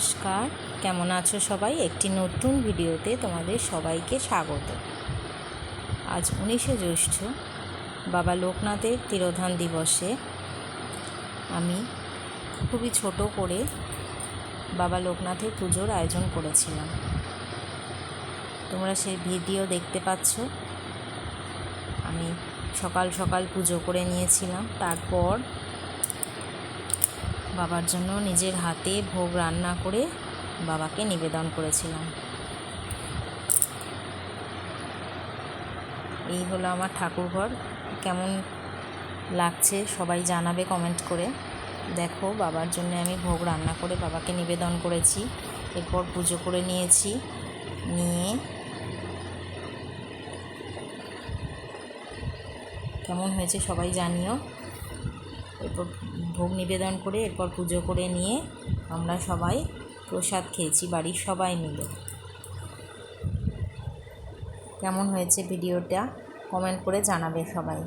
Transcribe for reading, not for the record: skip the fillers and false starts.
নমস্কার, কেমন আছো সবাই? একটি নতুন ভিডিওতে তোমাদের সবাইকে স্বাগত। আজ 19শে জ্যৈষ্ঠ বাবা লোকনাথের তিরোধান দিবসে আমি খুবই ছোট করে বাবা লোকনাথের পুজোর আয়োজন করেছিলাম। তোমরা সেই ভিডিও দেখতে পাচ্ছ। আমি সকাল সকাল পুজো করে নিয়েছিলাম, তারপর বাবার জন্য নিজের হাতে ভোগ রান্না করে বাবাকে নিবেদন করেছিলাম। এই হলো আমার ঠাকুরঘর। কেমন লাগছে সবাই জানাবে কমেন্ট করে। দেখো, বাবার জন্য আমি ভোগ রান্না করে বাবাকে নিবেদন করেছি, এরপর পুজো করে নিয়েছি। নিয়ে কেমন হয়েছে সবাই জানিও। এরপর ভোগ নিবেদন করে এরপর পুজো করে নিয়ে আমরা সবাই প্রসাদ খেয়েছি বাড়ির সবাই মিলে। কেমন হয়েছে ভিডিওটা কমেন্ট করে জানাবে সবাই।